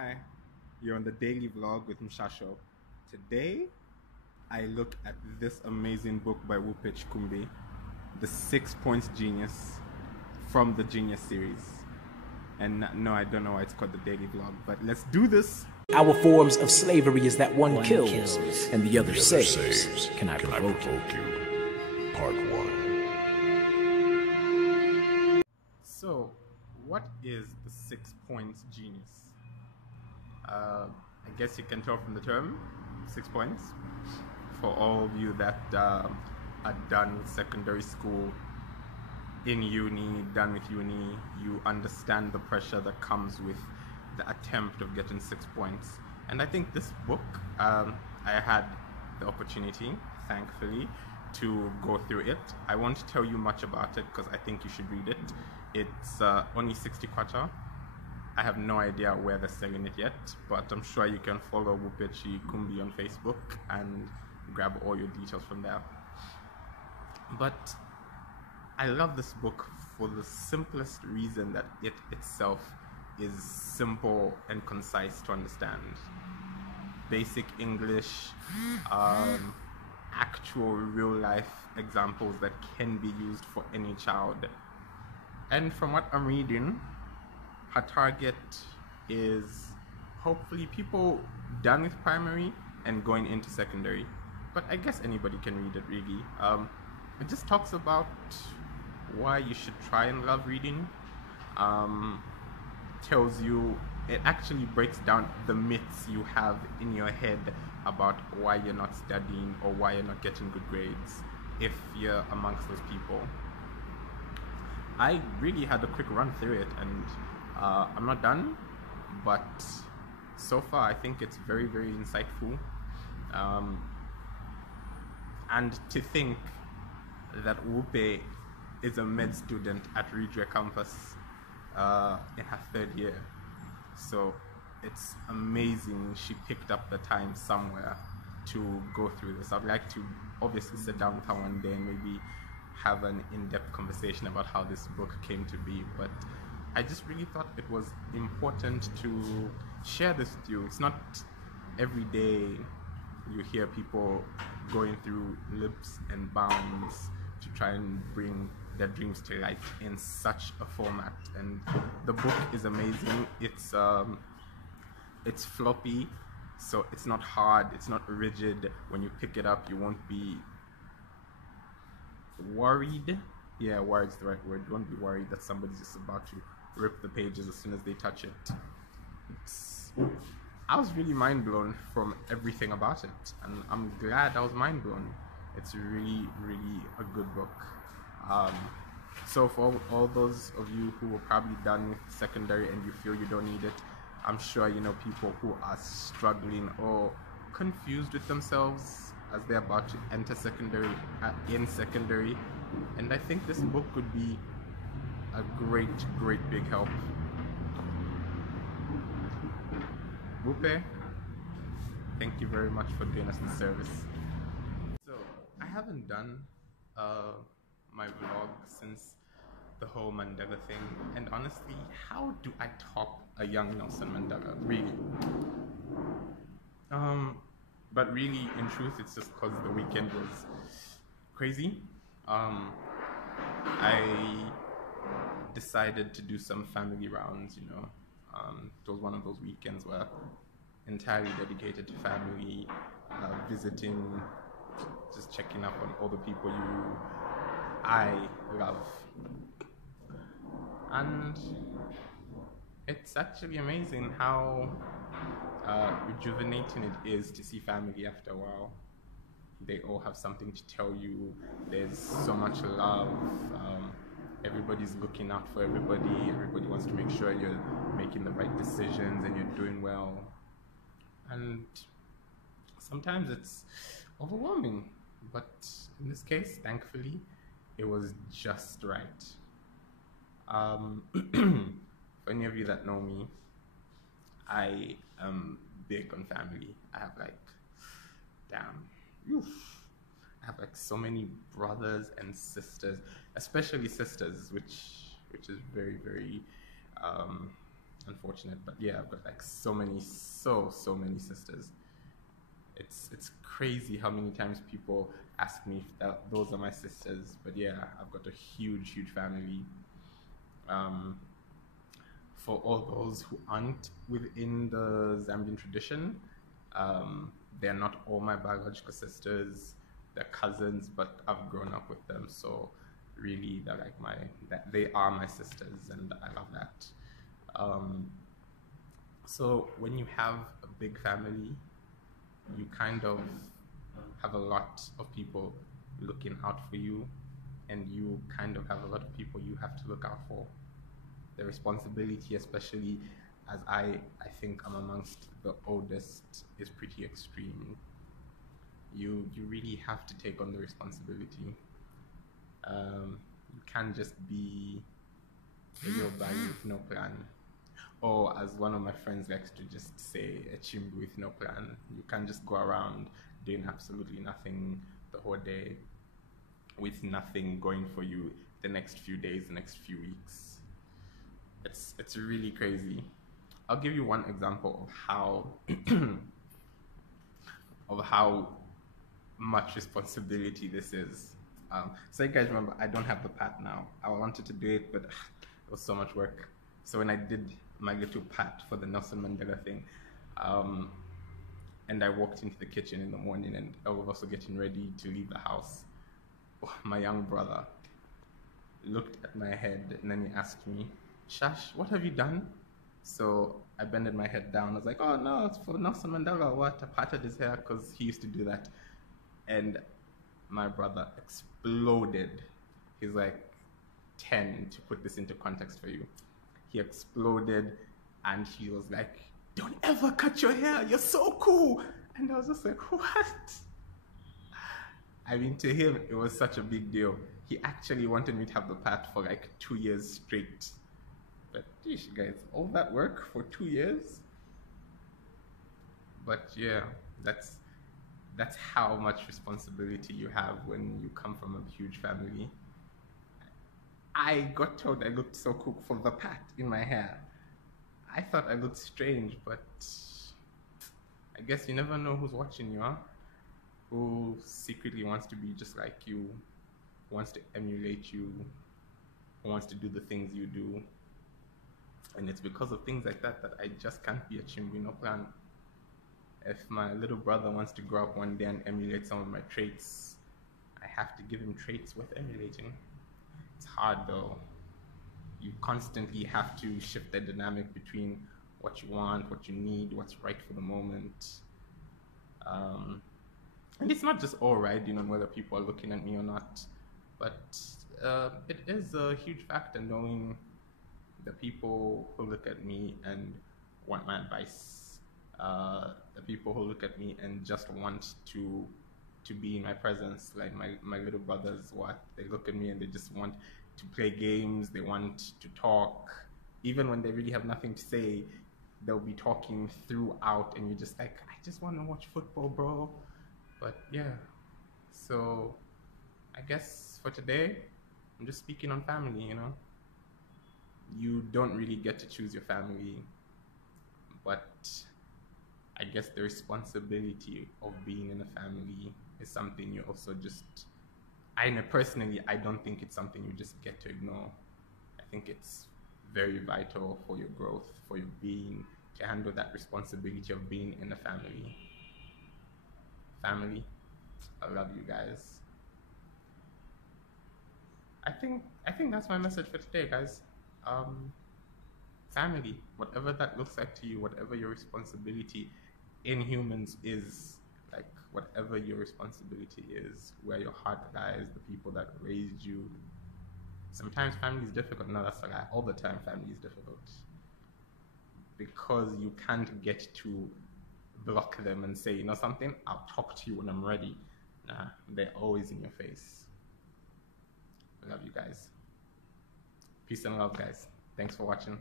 Hi, you're on the daily vlog with Mshasho. Today, I look at this amazing book by Wupich Kumbi, The 6 Points Genius from the Genius series. And no, I don't know why it's called the daily vlog, but let's do this. Our forms of slavery is that one kills and the other saves. Can I provoke you? Part 1. So, what is the 6 Points Genius? I guess you can tell from the term, 6 points. For all of you that are done with secondary school, in uni, done with uni, you understand the pressure that comes with the attempt of getting 6 points. And I think this book, I had the opportunity, thankfully, to go through it. I won't tell you much about it because I think you should read it. It's only 60 kwacha. I have no idea where they're selling it yet, but I'm sure you can follow Wupechi Kumbi on Facebook and grab all your details from there. But I love this book for the simplest reason that it itself is simple and concise to understand. Basic English, actual real life examples that can be used for any child. And from what I'm reading, her target is hopefully people done with primary and going into secondary. But I guess anybody can read it really. It just talks about why you should try and love reading. Tells you, it actually breaks down the myths you have in your head about why you're not studying or why you're not getting good grades if you're amongst those people. I really had a quick run through it and I'm not done, but so far I think it's very, very insightful. And to think that Wupe is a med student at Ridgeway campus in her 3rd year. So it's amazing she picked up the time somewhere to go through this. I'd like to obviously sit down with her one day and maybe have an in-depth conversation about how this book came to be, but I just really thought it was important to share this with you. It's not every day you hear people going through leaps and bounds to try and bring their dreams to life in such a format, and the book is amazing. It's floppy, so it's not hard, it's not rigid. When you pick it up, you won't be worried. Yeah, worried is the right word. You won't be worried that somebody's just about to rip the pages as soon as they touch it. I was really mind blown from everything about it, and I'm glad I was mind blown. It's really, really a good book. So for all those of you who are probably done with secondary and you feel you don't need it, I'm sure you know people who are struggling or confused with themselves as they're about to enter secondary, in secondary, and I think this book could be a great, great big help. Wupe, thank you very much for doing us the service. So I haven't done my vlog since the whole Mandela thing, and honestly, how do I top a young Nelson Mandela, really? But really, in truth, it's just because the weekend was crazy. I decided to do some family rounds, you know. It was one of those weekends where entirely dedicated to family, visiting, just checking up on all the people I love. And it's actually amazing how rejuvenating it is to see family after a while. They all have something to tell you. There's so much love. Everybody's looking out for everybody. Everybody wants to make sure you're making the right decisions and you're doing well. And sometimes it's overwhelming, but in this case, thankfully, it was just right. For any of you that know me, I am big on family. I have like, I have like so many brothers and sisters, especially sisters, which is very, very unfortunate. But yeah, I've got like so many sisters. It's crazy how many times people ask me if those are my sisters. But yeah, I've got a huge family. For all those who aren't within the Zambian tradition, they're not all my biological sisters. They're cousins, but I've grown up with them. So really, they're like they are my sisters, and I love that. So when you have a big family, you kind of have a lot of people looking out for you, and you kind of have a lot of people you have to look out for. The responsibility, especially as I think I'm amongst the oldest, is pretty extreme. You really have to take on the responsibility. You can't just be a real guy with no plan. Or as one of my friends likes to just say, a chimbu with no plan. You can't just go around doing absolutely nothing the whole day with nothing going for you the next few days, the next few weeks. It's really crazy. I'll give you one example of how much responsibility this is. So you guys remember, I don't have the pat now. I wanted to do it, but it was so much work. So when I did my little pat for the Nelson Mandela thing, and I walked into the kitchen in the morning, and I was also getting ready to leave the house, my young brother looked at my head, and then he asked me, "Shash, what have you done?" So I bended my head down. I was like, "Oh no, it's for Nelson Mandela." What? I parted his hair because he used to do that. And my brother exploded. He's like 10, to put this into context for you. He exploded and he was like, "Don't ever cut your hair. You're so cool." And I was just like, what? I mean, to him, it was such a big deal. He actually wanted me to have the pat for like 2 years straight. But geez, guys, all that work for 2 years? But yeah, that's how much responsibility you have when you come from a huge family. I got told I looked so cool for the pat in my hair. I thought I looked strange, but I guess you never know who's watching you, huh? Who secretly wants to be just like you, wants to emulate you, who wants to do the things you do. And it's because of things like that that I just can't be a Chimbino plan. If my little brother wants to grow up one day and emulate some of my traits, I have to give him traits worth emulating. It's hard though. You constantly have to shift the dynamic between what you want, what you need, what's right for the moment. And it's not just all riding on whether people are looking at me or not, but it is a huge factor knowing the people who look at me and want my advice, the people who look at me and just want to be in my presence. Like my little brothers, they look at me and they just want to play games, they want to talk. Even when they really have nothing to say, they'll be talking throughout, and you're just like, I just want to watch football, bro. But yeah, so I guess for today, I'm just speaking on family, you know? You don't really get to choose your family, but I guess the responsibility of being in a family is something you also just, I know personally, I don't think it's something you just get to ignore. I think it's very vital for your growth, for your being, to handle that responsibility of being in a family. Family, I love you guys. I think that's my message for today, guys. Family, whatever that looks like to you, whatever your responsibility in humans is, like whatever your responsibility is, where your heart lies, the people that raised you. Sometimes family is difficult. No, that's a lie. All the time family is difficult, because you can't get to block them and say, you know something, I'll talk to you when I'm ready. Nah, they're always in your face. I love you guys. Peace and love, guys. Thanks for watching.